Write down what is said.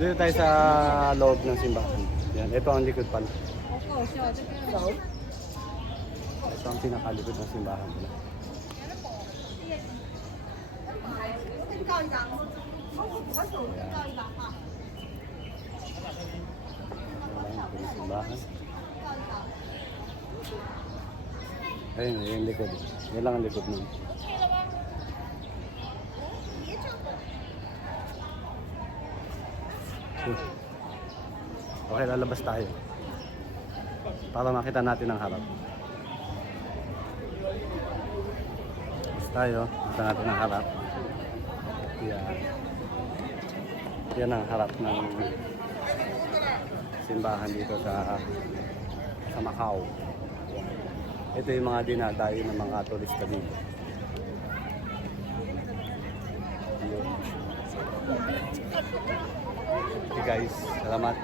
Dito tayo sa loob ng simbahan. Yan, ito ang likod pala. Ito ang pinakalikod ng simbahan pala. Simbahan. Ayun, yung likod. Yan lang ang likod nun. Okay, lalabas tayo para makita natin ang harap. Labas tayo, makita natin ang harap. Yan. Yan ang harap ng simbahan dito sa Macau. Ito yung mga dinadayo ng mga turista dito. Okay guys, salamat.